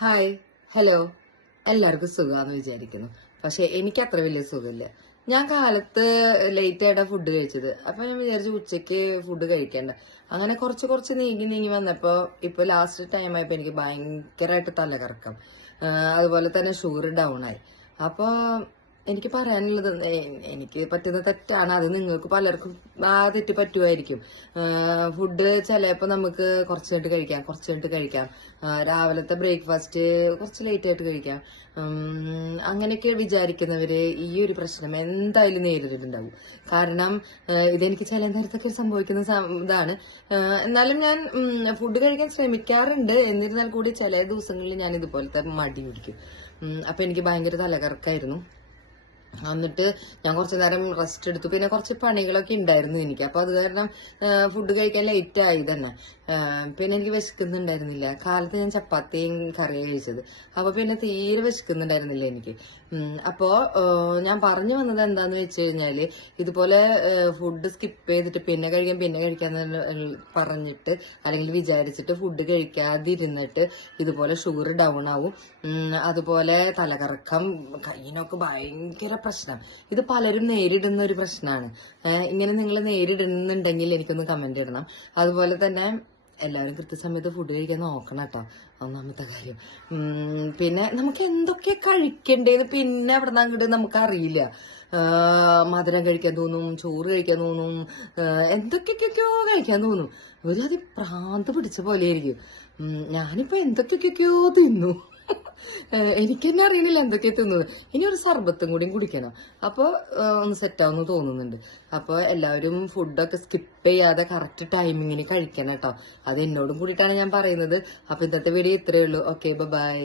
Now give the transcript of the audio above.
Hi, hello. എല്ലാവർക്കും സുഖമാന്ന് വിചാരിക്കുന്നു. പക്ഷെ എനിക്ക് അത്ര വലിയ സുഖമില്ല. ഞാൻ കാലത്ത് ലേറ്റ് ആയിട്ടാ ഫുഡ് കഴിച്ചത്. അപ്പൊ ഞാൻ വിചാരിച്ചു ഉച്ചയ്ക്ക് ഫുഡ് കഴിക്കണ്ട. അങ്ങനെ കുറച്ച് കുറച്ച് നീങ്ങി നീങ്ങി വന്നപ്പോ ഇപ്പൊ ലാസ്റ്റ് ടൈം ആയപ്പോ എനിക്ക് ഭയങ്കരമായിട്ട് തലകറക്കം. അതുപോലെ തന്നെ ഷുഗർ ഡൗൺ ആയി. അപ്പൊ എനിക്ക് പറയാനുള്ളത് എനിക്ക് പറ്റുന്ന തെറ്റാണ്. അത് നിങ്ങൾക്ക് പലർക്കും ആ തെറ്റ് പറ്റുമായിരിക്കും. ഫുഡ് ചിലപ്പോൾ നമുക്ക് കുറച്ച് കഴിഞ്ഞിട്ട് കഴിക്കാം, കുറച്ച് കഴിഞ്ഞിട്ട് കഴിക്കാം. രാവിലത്തെ ബ്രേക്ക്ഫാസ്റ്റ് കുറച്ച് ലേറ്റ് ആയിട്ട് കഴിക്കാം. അങ്ങനെയൊക്കെ വിചാരിക്കുന്നവര് ഈ ഒരു പ്രശ്നം എന്തായാലും നേരിടുന്നുണ്ടാവും. കാരണം ഇതെനിക്ക് ചില നേരത്തൊക്കെ സംഭവിക്കുന്ന ഇതാണ്. എന്നാലും ഞാൻ ഫുഡ് കഴിക്കാൻ ശ്രമിക്കാറുണ്ട്. എന്നിരുന്നാൽ കൂടി ചില ദിവസങ്ങളിൽ ഞാൻ ഇതുപോലത്തെ മടി പിടിക്കും. അപ്പൊ എനിക്ക് ഭയങ്കര തലകറക്കായിരുന്നു. എന്നിട്ട് ഞാൻ കുറച്ചു നേരം റെസ്റ്റ് എടുത്തു. പിന്നെ കുറച്ച് പണികളൊക്കെ ഉണ്ടായിരുന്നു എനിക്ക്. അപ്പൊ അത് കാരണം ഫുഡ് കഴിക്കാൻ ലേറ്റ് ആയി തന്നെ. പിന്നെ എനിക്ക് വിശക്കുന്നുണ്ടായിരുന്നില്ല. കാലത്ത് ഞാൻ ചപ്പാത്തിയും കറിയും കഴിച്ചത്. അപ്പൊ പിന്നെ തീരെ വിശക്കുന്നുണ്ടായിരുന്നില്ല എനിക്ക്. അപ്പോ ഞാൻ പറഞ്ഞു വന്നത് എന്താന്ന് വെച്ച് കഴിഞ്ഞാല്, ഇതുപോലെ ഫുഡ് സ്കിപ്പ് ചെയ്തിട്ട് പിന്നെ കഴിക്കാന്ന് പറഞ്ഞിട്ട് അല്ലെങ്കിൽ വിചാരിച്ചിട്ട് ഫുഡ് കഴിക്കാതിരുന്നിട്ട് ഇതുപോലെ ഷുഗർ ഡൗൺ ആവും. അതുപോലെ തലകറക്കം, കയ്യിനൊക്കെ ഭയങ്കര പ്രശ്നം. ഇത് പലരും നേരിടുന്ന ഒരു പ്രശ്നമാണ്. ഇങ്ങനെ നിങ്ങൾ നേരിടുന്നുണ്ടെങ്കിൽ എനിക്കൊന്ന് കമന്റ് ഇടണം. അതുപോലെ തന്നെ എല്ലാവരും കൃത്യസമയത്ത് ഫുഡ് കഴിക്കാൻ നോക്കണം കേട്ടോ, ഒന്നാമത്തെ കാര്യം. പിന്നെ നമുക്ക് എന്തൊക്കെ കഴിക്കണ്ടേന്ന് പിന്നെ അവിടെ നിന്ന് അങ്ങോട്ട് നമുക്ക് അറിയില്ല. മധുരം കഴിക്കാൻ തോന്നും, ചോറ് കഴിക്കാൻ തോന്നും, എന്തൊക്കെയൊക്കെയോ കഴിക്കാൻ തോന്നും. ഒരു പ്രാന്ത് പിടിച്ച പോലെ ആയിരിക്കും. ഞാനിപ്പോ എന്തൊക്കെയൊക്കെയോ തിന്നു. എനിക്ക് തന്നെ അറിയുന്നില്ല എന്തൊക്കെയാ തിന്നത്. ഇനി ഒരു സർബത്തും കൂടിയും കുടിക്കണം. അപ്പൊ ഒന്ന് സെറ്റാവുന്നു തോന്നുന്നുണ്ട്. അപ്പൊ എല്ലാവരും ഫുഡൊക്കെ സ്കിപ്പ് ചെയ്യാതെ കറക്റ്റ് ടൈമിങ്ങിന് കഴിക്കണം കേട്ടോ. അത് എന്നോടും കൂടിയിട്ടാണ് ഞാൻ പറയുന്നത്. അപ്പൊ ഇന്നത്തെ വീഡിയോ ഇത്രയേ ഉള്ളൂ. Okay, by.